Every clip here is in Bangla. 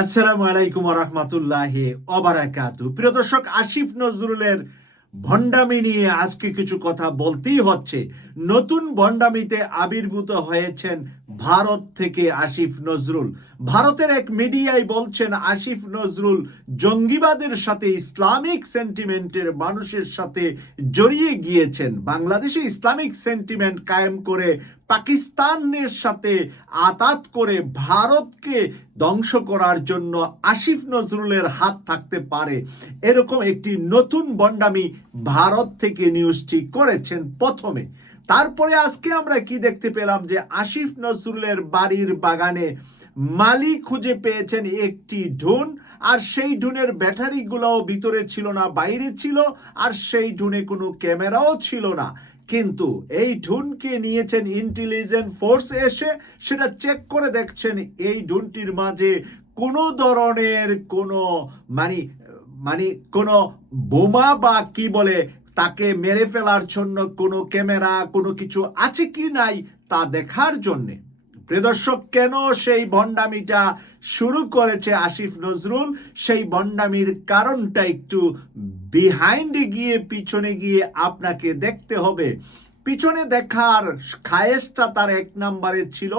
আসসালামু আলাইকুম রহমতুল্লাহ অবারাকাতু প্রিয় দর্শক, আসিফ নজরুলের ভণ্ডামি নিয়ে আজকে কিছু কথা বলতেই হচ্ছে। নতুন ভণ্ডামিতে আবির্ভূত হয়েছেন ভারত থেকে আসিফ নজরুল। ভারতের এক মিডিয়ায় বলছেন, আসিফ নজরুল জঙ্গিবাদের সাথে ইসলামিক সেন্টিমেন্টের মানুষের সাথে জড়িয়ে গিয়েছেন। বাংলাদেশে ইসলামিক সেন্টিমেন্ট কায়েম করে পাকিস্তানের সাথে আতাত করে ভারতকে ধ্বংস করার জন্য আসিফ নজরুলের হাত থাকতে পারে। এরকম একটি নতুন বন্ডামি ভারত থেকে নিউজটি করেছেন প্রথমে। তারপরে আজকে আমরা কি দেখতে পেলাম যে আসিফ নজরুলের বাড়ির বাগানে মালি খুঁজে পেয়েছেন একটি ঢুন আর সেই ঢুনের ব্যাটারিগুলোও ভিতরে ছিল না, বাইরে ছিল, আর সেই ঢুনে কোনো ক্যামেরাও ছিল না। কিন্তু এই ঢুনকে নিয়েছেন ইন্টেলিজেন্ট ফোর্স এসে সেটা চেক করে দেখছেন এই ঢুনটির মাঝে কোনো ধরনের কোনো মানে মানে কোনো বোমা বা কি বলে তাকে মেরে ফেলার জন্য কোনো ক্যামেরা, কোনো কিছু আছে কি নাই তা দেখার জন্যে। প্রিয়দর্শক কেন সেই ভণ্ডামিটা শুরু করেছে আসিফ নজরুল? সেই ভণ্ডামির কারণটা একটু বিহাইন্ডে গিয়ে, পিছনে গিয়ে আপনাকে দেখতে হবে। পিছনে দেখার খায়েসটা তার এক নম্বরে ছিল,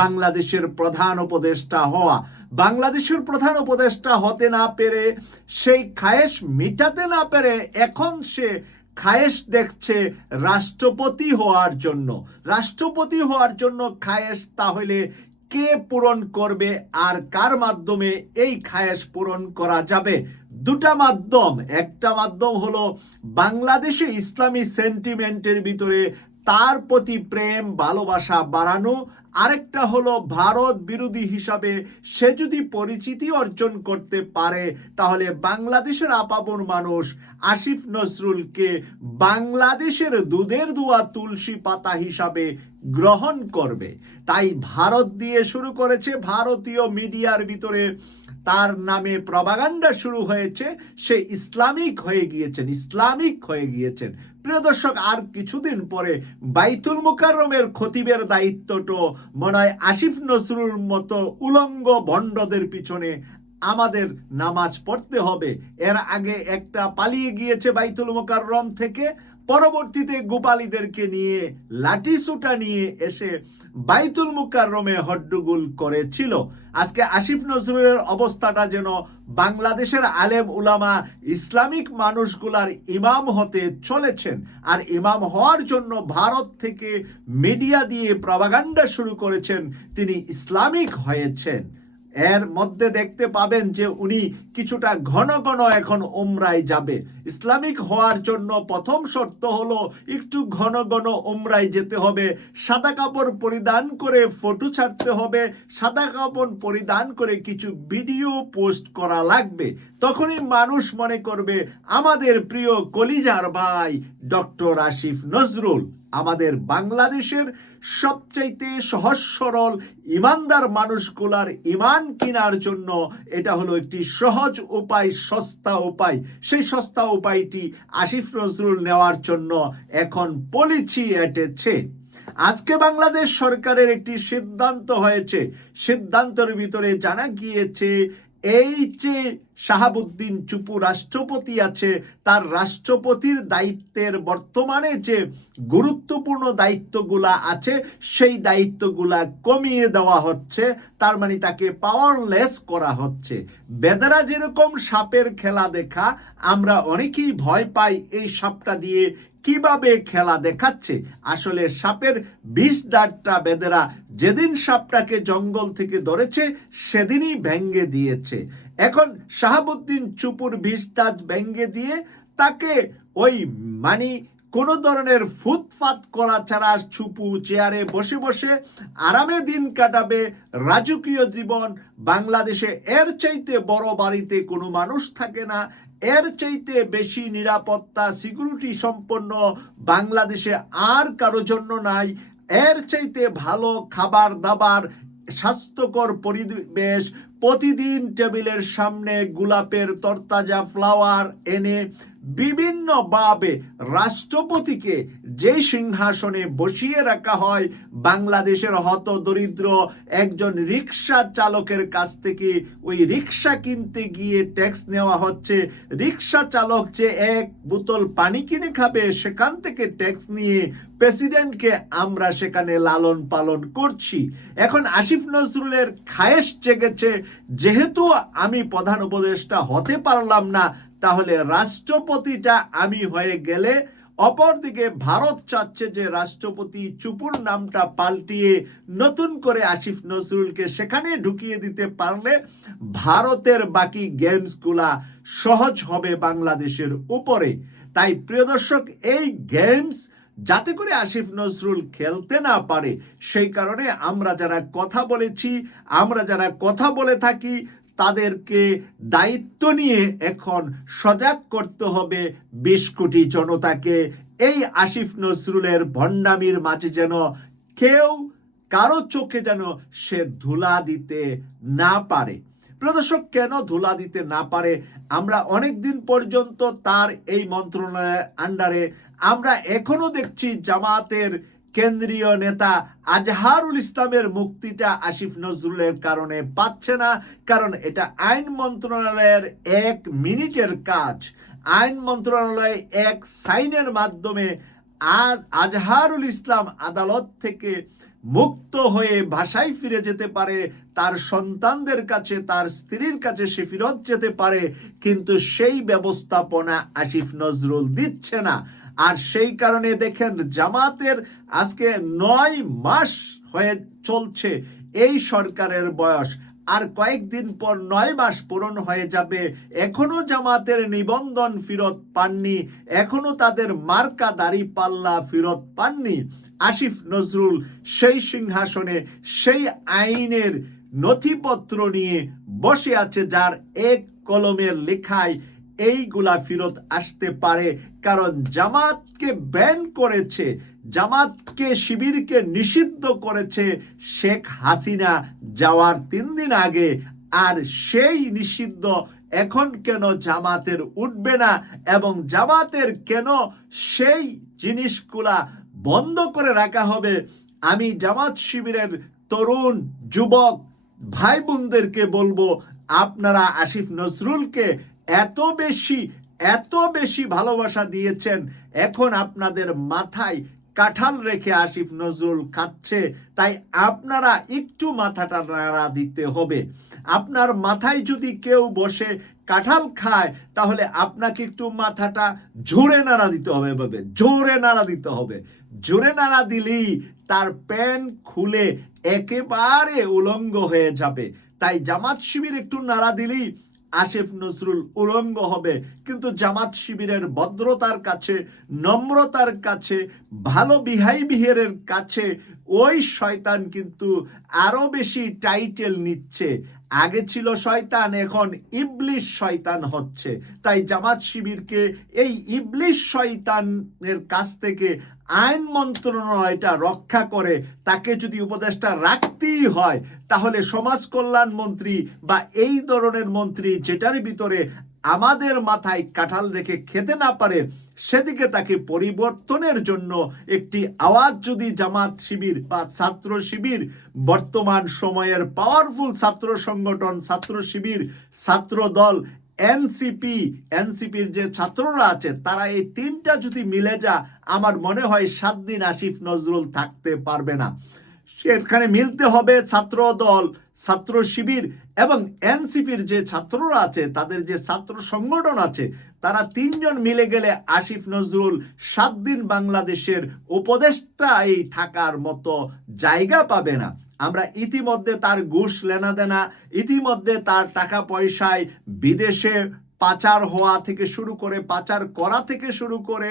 বাংলাদেশের প্রধান উপদেষ্টা হওয়া। বাংলাদেশের প্রধান উপদেষ্টা হতে না পেরে, সেই খায়েস মিটাতে না পেরে এখন সে খায়েশ দেখছে রাষ্ট্রপতি হওয়ার জন্য। রাষ্ট্রপতি হওয়ার জন্য খায়েশ তাহলে কে পূরণ করবে আর কার মাধ্যমে এই খায়েশ পূরণ করা যাবে? দুটা মাধ্যম। একটা মাধ্যম হলো বাংলাদেশে ইসলামী সেন্টিমেন্টের ভিতরে তার প্রতি প্রেম, ভালোবাসা বাড়ানো। আরেকটা হলো ভারত বিরোধী হিসাবে সে যদি পরিচিতি অর্জন করতে পারে, তাহলে বাংলাদেশের আপাবন মানুষ আসিফ নজরুলকে বাংলাদেশের দুধের দোয়া তুলসী পাতা হিসাবে গ্রহণ করবে। তাই ভারত দিয়ে শুরু করেছে ভারতীয় মিডিয়ার ভিতরে তার নামে প্রবাগান্ডা শুরু হয়েছে, সে ইসলামিক হয়ে গিয়েছেন, ইসলামিক হয়ে গিয়েছেন। প্রিয় দর্শক, আর কিছুদিন পরে বাইতুল মুকাররমের খতিবের দায়িত্বটো মনে হয় আসিফ নজরুল মতো উলঙ্গ ভণ্ডদের পিছনে আমাদের নামাজ পড়তে হবে। এর আগে একটা পালিয়ে গিয়েছে বাইতুল মুকাররম থেকে। পরবর্তীতে গোপালীদেরকে নিয়ে, লাঠি সুটা নিয়ে এসে বাইতুল মুকাররমে হড্ডুগুল করেছিল। আজকে আসিফ নজরুলের অবস্থাটা যেন বাংলাদেশের আলেম উলামা, ইসলামিক মানুষগুলার ইমাম হতে চলেছেন। আর ইমাম হওয়ার জন্য ভারত থেকে মিডিয়া দিয়ে প্রবাগান্ডা শুরু করেছেন, তিনি ইসলামিক হয়েছেন। এর মধ্যে দেখতে পাবেন যে উনি কিছুটা ঘন ঘন এখন ওমরায় যাবে। ইসলামিক হওয়ার জন্য প্রথম শর্ত হলো একটু ঘন ঘন ওমরায় যেতে হবে। সাদা কাপড় পরিধান করে ফটো ছাড়তে হবে। সাদা কাপড় পরিধান করে কিছু ভিডিও পোস্ট করা লাগবে। তখনই মানুষ মনে করবে, আমাদের প্রিয় কলিজার ভাই ডক্টর আসিফ নজরুল। আমাদের বাংলাদেশের সবচাইতে সহজ সরল ইমানদার মানুষগুলার ইমান কেনার জন্য এটা হলো একটি সহজ উপায়, সস্তা উপায়। সেই সস্তা উপায়টি আসিফ নজরুল নেওয়ার জন্য এখন পলিচি এটেছে। আজকে বাংলাদেশ সরকারের একটি সিদ্ধান্ত হয়েছে। সিদ্ধান্তের ভিতরে জানা গিয়েছে এই যে শাহাবুদ্দিন চুপু রাষ্ট্রপতি আছে, তার রাষ্ট্রপতির দায়িত্বের বর্তমানে যে গুরুত্বপূর্ণ দায়িত্বগুলা আছে, সেই দায়িত্বগুলা কমিয়ে দেওয়া হচ্ছে। তার মানে তাকে পাওয়ারলেস করা হচ্ছে। বেদারা যেরকম সাপের খেলা দেখা, আমরা অনেকেই ভয় পাই এই সাপটা দিয়ে কীভাবে খেলা দেখাচ্ছে? আসলে সাপের বিষ দাঁতটা বেদেরা যেদিন সাপটাকে জঙ্গল থেকে ধরেছে, সেদিনই ভেঙ্গে দিয়েছে। এখন শাহাবুদ্দিন চুপুর বিষ দাঁত ভেঙ্গে দিয়ে তাকে ওই মানি কোনো ধরনের ফুটফাত করা ছাড়া ছুপু চেয়ারে বসে বসে আরামে দিন কাটাবে রাজকীয় জীবন। বাংলাদেশে এর চাইতে বড় বাড়িতে কোনো মানুষ থাকে না এর চাইতে বেশি নিরাপত্তা সিকিউরিটি সম্পন্ন বাংলাদেশে আর কারও জন্য নাই। এর চাইতে ভালো খাবার দাবার, স্বাস্থ্যকর পরিবেশ, প্রতিদিন টেবিলের সামনে গোলাপের তরতাজা ফ্লাওয়ার এনে বিভিন্নভাবে রাষ্ট্রপতিকে যে সিংহাসনে বসিয়ে রাখা হয়, বাংলাদেশের হত দরিদ্র একজন রিক্সা চালকের কাছ থেকে ওই রিক্সা কিনতে গিয়ে ট্যাক্স নেওয়া হচ্ছে। রিক্সা চালক যে এক বোতল পানি কিনে খাবে, সেখান থেকে ট্যাক্স নিয়ে প্রেসিডেন্টকে আমরা সেখানে লালন পালন করছি। এখন আসিফ নজরুলের খায়েশ জেগেছে। যেহেতু আমি প্রধান উপদেষ্টা হতে পারলাম না তাহলে রাষ্ট্রপতিটা আমি হয়ে গেলে অপরদিকে ভারত চাচ্ছে যে রাষ্ট্রপতি চুপুর নামটা পাল্টিয়ে নতুন করে আসিফ নজরুলকে সেখানে ঢুকিয়ে দিতে পারলে ভারতের বাকি গেমসগুলা সহজ হবে বাংলাদেশের উপরে। তাই প্রিয় দর্শক, এই গেমস যাতে করে আসিফ নজরুল খেলতে না পারে, সেই কারণে আমরা যারা কথা বলেছি, আমরা যারা কথা বলে থাকি তাদেরকে দায়িত্ব নিয়ে এখন সজাগ করতে হবে বিশ কোটি জনতাকে। এই আসিফ নজরুলের ভণ্ডামির মাঝে যেন কেউ কারও চোখে যেন সে ধুলা দিতে না পারে। প্রদর্শক কেন ধুলা দিতে না পারে? আমরা অনেক দিন পর্যন্ত তার এই মন্ত্রণালয়ের আন্ডারে আমরা এখনও দেখছি জামাতের কেন্দ্রীয় নেতা আজহারুল ইসলামের মুক্তিটা আসিফ নজরুলের কারণে পাচ্ছে না, কারণ এটা আইন মন্ত্রণালয়ের এক মিনিটের কাজ। আইন মন্ত্রণালয় এক সাইনের মাধ্যমে আজ আজহারুল ইসলাম আদালত থেকে মুক্ত হয়ে ভাষায় ফিরে যেতে পারে, তার সন্তানদের কাছে, তার স্ত্রীর কাছে সে ফিরত যেতে পারে, কিন্তু সেই ব্যবস্থাপনা আসিফ নজরুল দিচ্ছে না। আর সেই কারণে দেখেন জামাতের আজকে নয় মাস হয়ে চলছে এই সরকারের বয়স। আর কয়েকদিন পর নয় মাস পূরণ হয়ে যাবে। এখনও জামাতের নিবন্ধন ফেরত পাননি। এখনও তাদের মার্কা দাড়ি পাল্লা ফিরত পাননি। আসিফ নজরুল সেই সিংহাসনে সেই আইনের নথিপত্র নিয়ে বসে আছে, যার এক কলমের লেখায় এইগুলা ফেরত আসতে পারে, কারণ জামাতকে ব্যান করেছে, জামাতকে, শিবিরকে নিষিদ্ধ করেছে শেখ হাসিনা যাওয়ার তিন দিন আগে। আর সেই নিষিদ্ধ এখন কেন জামাতের উঠবে না এবং জামাতের কেন সেই জিনিসগুলা বন্ধ করে রাখা হবে? আমি জামাত শিবিরের তরুণ, যুবক ভাই বোনদেরকে বলব, আপনারা আসিফ নজরুলকে এত বেশি এত বেশি ভালোবাসা দিয়েছেন। এখন আপনাদের মাথায় কাঁঠাল রেখে আসিফ নজরুল খাচ্ছে তাই আপনারা একটু মাথাটা নাড়া দিতে হবে। আপনার মাথায় যদি কেউ বসে কাঁঠাল খায়, তাহলে আপনাকে একটু মাথাটা জোরে নাড়া দিতে হবে ভাবে জোরে নাড়া দিতে হবে। জোরে নাড়া দিলেই তার প্যান খুলে একেবারে উলঙ্গ হয়ে যাবে। তাই জামাত শিবির একটু নাড়া দিলেই আসিফ নজরুল উলঙ্গ হবে। কিন্তু জামাত শিবিরের ভদ্রতার কাছে, নম্রতার কাছে, ভালো বিহাই বিহেরের কাছে ওই শয়তান কিন্তু আরও বেশি টাইটেল নিচ্ছে। আগে ছিল শয়তান, এখন ইবলিশ শয়তান হচ্ছে। তাই জামাত শিবিরকে এই ইবলিশ শয়তানের কাছ থেকে আইন মন্ত্রণালয়টা রক্ষা করে, তাকে যদি উপদেষ্টা রাখতেই হয়, তাহলে সমাজ কল্যাণ মন্ত্রী বা এই ধরনের মন্ত্রী যেটার ভিতরে আমাদের মাথায় কাঁঠাল রেখে খেতে না পারে সেদিকে তাকে পরিবর্তনের জন্য একটি আওয়াজ যদি জামাত শিবির বা ছাত্র শিবির, বর্তমান সময়ের পাওয়ারফুল ছাত্র সংগঠন, ছাত্র শিবির, ছাত্র দল এনসিপি এনসিপির যে ছাত্ররা আছে, তারা এই তিনটা যদি মিলে যা, আমার মনে হয় সাত দিন আসিফ নজরুল থাকতে পারবে না। সেখানে মিলতে হবে ছাত্র দল, ছাত্র শিবির এবং এনসিপির যে ছাত্ররা আছে, তাদের যে ছাত্র সংগঠন আছে, তারা তিনজন মিলে গেলে আসিফ নজরুল সাত দিন বাংলাদেশের উপদেষ্টা এই থাকার মতো জায়গা পাবে না। আমরা ইতিমধ্যে তার ঘুষ লেনা দেনা, ইতিমধ্যে তার টাকা পয়সায় বিদেশে পাচার হওয়া থেকে শুরু করে, পাচার করা থেকে শুরু করে,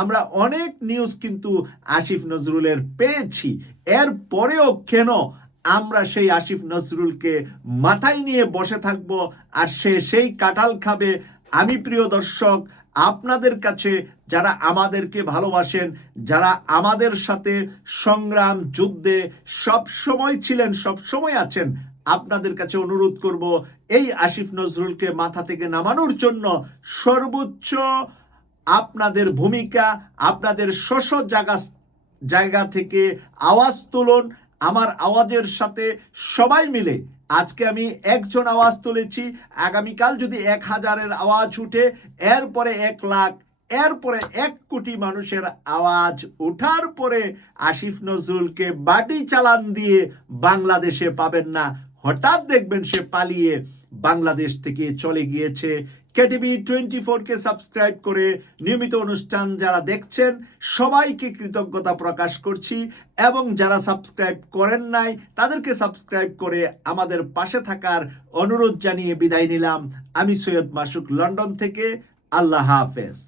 আমরা অনেক নিউজ কিন্তু আসিফ নজরুলের পেয়েছি। এর পরেও কেন আমরা সেই আসিফ নজরুলকে মাথায় নিয়ে বসে থাকব আর সে সেই কাঁঠাল খাবে। আমি প্রিয় দর্শক, আপনাদের কাছে যারা আমাদেরকে ভালোবাসেন, যারা আমাদের সাথে সংগ্রাম, যুদ্ধে সব সময় ছিলেন সব সময় আছেন, আপনাদের কাছে অনুরোধ করব, এই আসিফ নজরুলকে মাথা থেকে নামানোর জন্য সর্বোচ্চ আপনাদের ভূমিকা, আপনাদের শস্য জায়গা জায়গা থেকে আওয়াজ তুলুন আমার আওয়াজের সাথে সবাই মিলে আজকে আমি একজন আওয়াজ তুলেছি। আগামীকাল যদি এক হাজারের আওয়াজ উঠে, এরপরে এক লাখ, এরপরে এক কোটি মানুষের আওয়াজ ওঠার পরে আসিফ নজরুলকে বাটি চালান দিয়ে বাংলাদেশে পাবেন না। হঠাৎ দেখবেন সে পালিয়ে বাংলাদেশ থেকে চলে গিয়েছে। কেটিভি টোয়েন্টি ফোরকে সাবস্ক্রাইব করে নিয়মিত অনুষ্ঠান যারা দেখছেন, সবাইকে কৃতজ্ঞতা প্রকাশ করছি এবং যারা সাবস্ক্রাইব করেন নাই, তাদেরকে সাবস্ক্রাইব করে আমাদের পাশে থাকার অনুরোধ জানিয়ে বিদায় নিলাম। আমি সৈয়দ মাসুক লন্ডন থেকে, আল্লাহ হাফেজ।